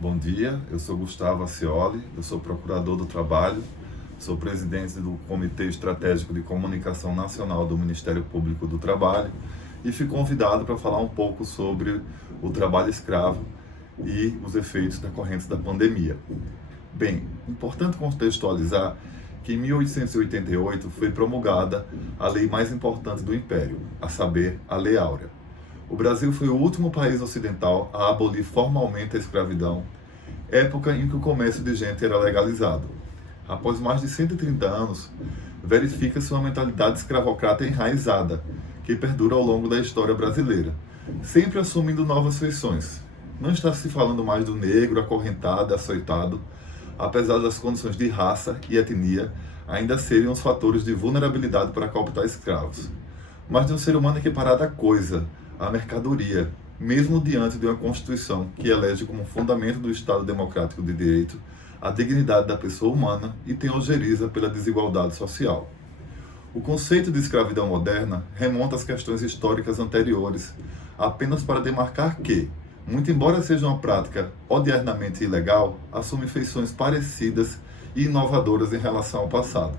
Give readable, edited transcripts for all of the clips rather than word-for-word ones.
Bom dia, eu sou Gustavo Acioli, eu sou procurador do trabalho, sou presidente do Comitê Estratégico de Comunicação Nacional do Ministério Público do Trabalho e fui convidado para falar um pouco sobre o trabalho escravo e os efeitos decorrentes da pandemia. Bem, importante contextualizar que em 1888 foi promulgada a lei mais importante do Império, a saber, a Lei Áurea. O Brasil foi o último país ocidental a abolir formalmente a escravidão, época em que o comércio de gente era legalizado. Após mais de 130 anos, verifica-se uma mentalidade escravocrata enraizada, que perdura ao longo da história brasileira, sempre assumindo novas feições. Não está se falando mais do negro, acorrentado, açoitado, apesar das condições de raça e etnia ainda serem os fatores de vulnerabilidade para cooptar escravos, mas de um ser humano equiparado à coisa, à mercadoria, mesmo diante de uma Constituição que elege como fundamento do Estado Democrático de Direito a dignidade da pessoa humana e tem ojeriza pela desigualdade social. O conceito de escravidão moderna remonta às questões históricas anteriores, apenas para demarcar que, muito embora seja uma prática odiernamente ilegal, assume feições parecidas e inovadoras em relação ao passado.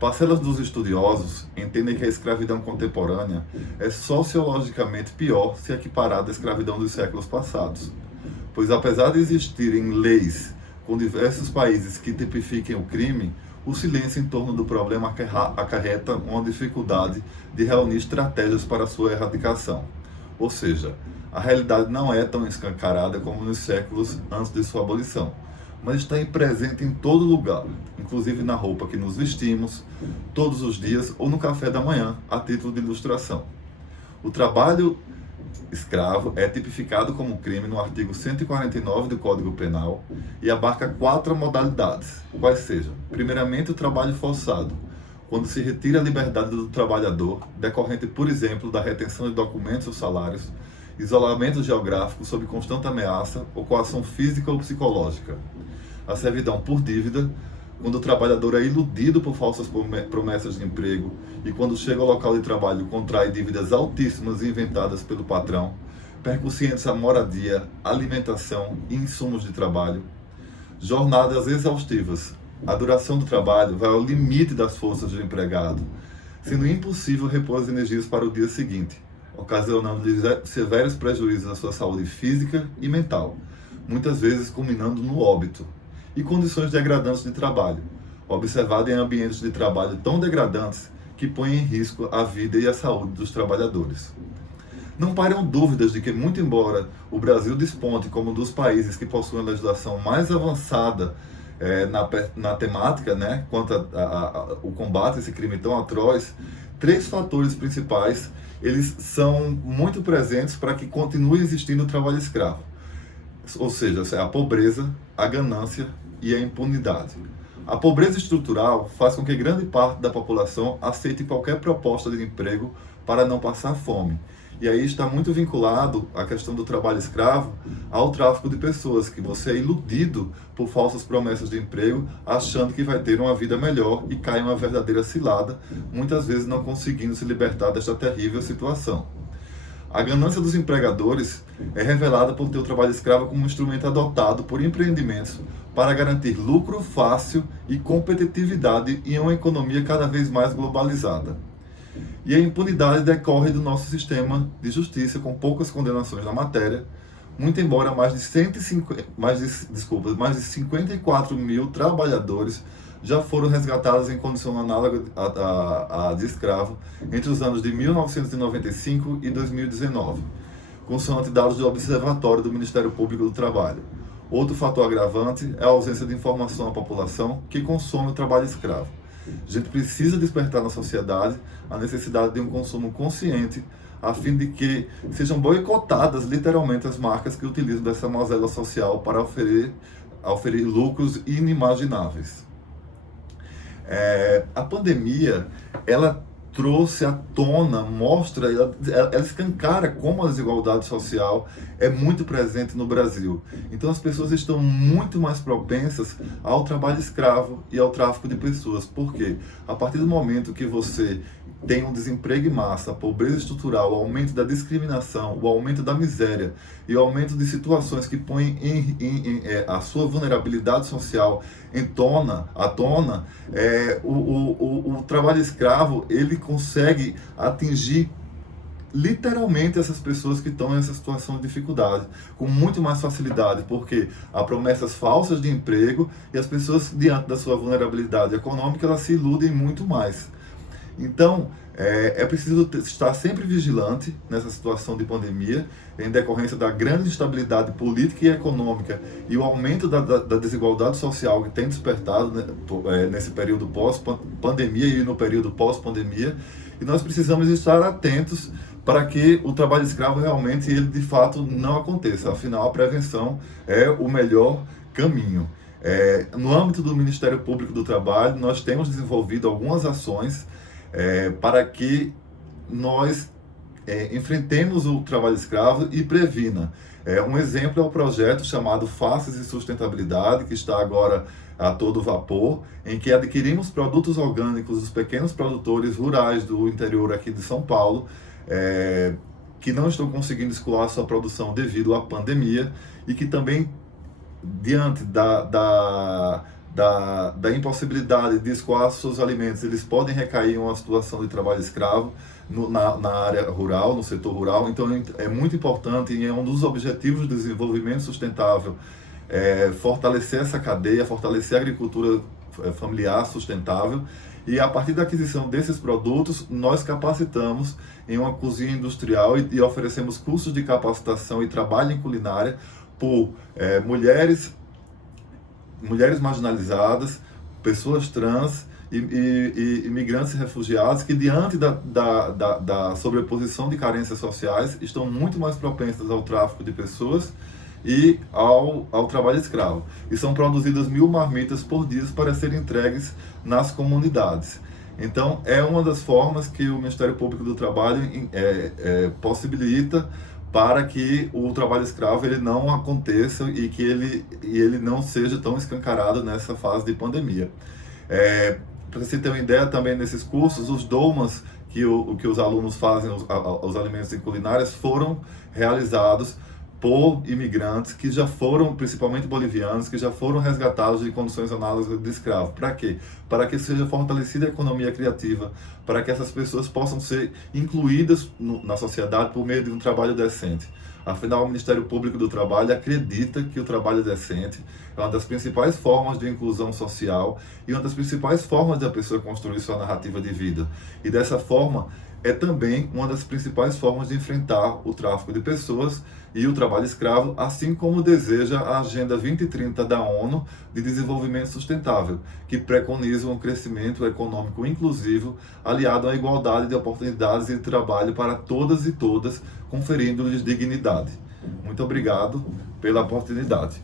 Parcelas dos estudiosos entendem que a escravidão contemporânea é sociologicamente pior se equiparada à escravidão dos séculos passados, pois apesar de existirem leis com diversos países que tipifiquem o crime, o silêncio em torno do problema acarreta uma dificuldade de reunir estratégias para sua erradicação. Ou seja, a realidade não é tão escancarada como nos séculos antes de sua abolição, mas está presente em todo lugar, inclusive na roupa que nos vestimos, todos os dias ou no café da manhã, a título de ilustração. O trabalho escravo é tipificado como crime no artigo 149 do Código Penal e abarca 4 modalidades, quais sejam: primeiramente, o trabalho forçado, quando se retira a liberdade do trabalhador, decorrente, por exemplo, da retenção de documentos ou salários, isolamento geográfico sob constante ameaça ou coação física ou psicológica. A servidão por dívida, quando o trabalhador é iludido por falsas promessas de emprego e quando chega ao local de trabalho contrai dívidas altíssimas inventadas pelo patrão, percussientes à moradia, alimentação e insumos de trabalho. Jornadas exaustivas. A duração do trabalho vai ao limite das forças do empregado, sendo impossível repor as energias para o dia seguinte, ocasionando-lhe severos prejuízos à sua saúde física e mental, muitas vezes culminando no óbito. E condições degradantes de trabalho, observado em ambientes de trabalho tão degradantes que põem em risco a vida e a saúde dos trabalhadores. Não pairam dúvidas de que, muito embora o Brasil desponte como um dos países que possuem a legislação mais avançada na temática, quanto ao combate a esse crime tão atroz, 3 fatores principais eles são muito presentes para que continue existindo o trabalho escravo. Ou seja, a pobreza, a ganância e a impunidade. A pobreza estrutural faz com que grande parte da população aceite qualquer proposta de emprego para não passar fome. E aí está muito vinculado a questão do trabalho escravo ao tráfico de pessoas, que você é iludido por falsas promessas de emprego, achando que vai ter uma vida melhor e cai em uma verdadeira cilada, muitas vezes não conseguindo se libertar desta terrível situação. A ganância dos empregadores é revelada por ter o trabalho escravo como um instrumento adotado por empreendimentos para garantir lucro fácil e competitividade em uma economia cada vez mais globalizada. E a impunidade decorre do nosso sistema de justiça, com poucas condenações na matéria, muito embora mais de 54 mil trabalhadores já foram resgatados em condição análoga à de escravo entre os anos de 1995 e 2019, consoante dados do Observatório do Ministério Público do Trabalho. Outro fator agravante é a ausência de informação à população que consome o trabalho escravo. A gente precisa despertar na sociedade a necessidade de um consumo consciente, a fim de que sejam boicotadas literalmente as marcas que utilizam dessa mazela social para oferir lucros inimagináveis. A pandemia, ela trouxe à tona, mostra, ela escancara como a desigualdade social é muito presente no Brasil. Então as pessoas estão muito mais propensas ao trabalho escravo e ao tráfico de pessoas. Por quê? A partir do momento que você tem um desemprego em massa, a pobreza estrutural, o aumento da discriminação, o aumento da miséria e o aumento de situações que põem a sua vulnerabilidade social à tona, o trabalho escravo ele consegue atingir literalmente essas pessoas que estão nessa situação de dificuldade, com muito mais facilidade, porque há promessas falsas de emprego e as pessoas, diante da sua vulnerabilidade econômica, elas se iludem muito mais. Então, é preciso estar sempre vigilante nessa situação de pandemia, em decorrência da grande instabilidade política e econômica e o aumento da desigualdade social que tem despertado, né, nesse período pós-pandemia e no período pós-pandemia. E nós precisamos estar atentos para que o trabalho escravo realmente, ele de fato não aconteça. Afinal, a prevenção é o melhor caminho. No âmbito do Ministério Público do Trabalho, nós temos desenvolvido algumas ações para que nós enfrentemos o trabalho escravo e previna. Um exemplo é o projeto chamado Faces e Sustentabilidade, que está agora a todo vapor, em que adquirimos produtos orgânicos dos pequenos produtores rurais do interior aqui de São Paulo, que não estão conseguindo escoar sua produção devido à pandemia e que também, diante da impossibilidade de escoar seus alimentos, eles podem recair em uma situação de trabalho escravo na área rural, no setor rural. Então é muito importante e é um dos objetivos do desenvolvimento sustentável fortalecer essa cadeia, fortalecer a agricultura familiar sustentável. E a partir da aquisição desses produtos, nós capacitamos em uma cozinha industrial e oferecemos cursos de capacitação e trabalho em culinária por mulheres marginalizadas, pessoas trans e imigrantes e refugiados que, diante da sobreposição de carências sociais, estão muito mais propensas ao tráfico de pessoas e ao trabalho escravo. E são produzidas 1.000 marmitas por dia para serem entregues nas comunidades. Então, é uma das formas que o Ministério Público do Trabalho possibilita para que o trabalho escravo ele não aconteça e que ele não seja tão escancarado nessa fase de pandemia. Para você ter uma ideia, também nesses cursos, os dolmas que os alunos fazem, os alimentos em culinárias, foram realizados por imigrantes que já foram, principalmente bolivianos, que já foram resgatados de condições análogas de escravo. Para quê? Para que seja fortalecida a economia criativa, para que essas pessoas possam ser incluídas na sociedade por meio de um trabalho decente. Afinal, o Ministério Público do Trabalho acredita que o trabalho decente é uma das principais formas de inclusão social e uma das principais formas da pessoa construir sua narrativa de vida. E dessa forma, é também uma das principais formas de enfrentar o tráfico de pessoas e o trabalho escravo, assim como deseja a Agenda 2030 da ONU de Desenvolvimento Sustentável, que preconiza um crescimento econômico inclusivo aliado à igualdade de oportunidades de trabalho para todas e todas, conferindo-lhes dignidade. Muito obrigado pela oportunidade.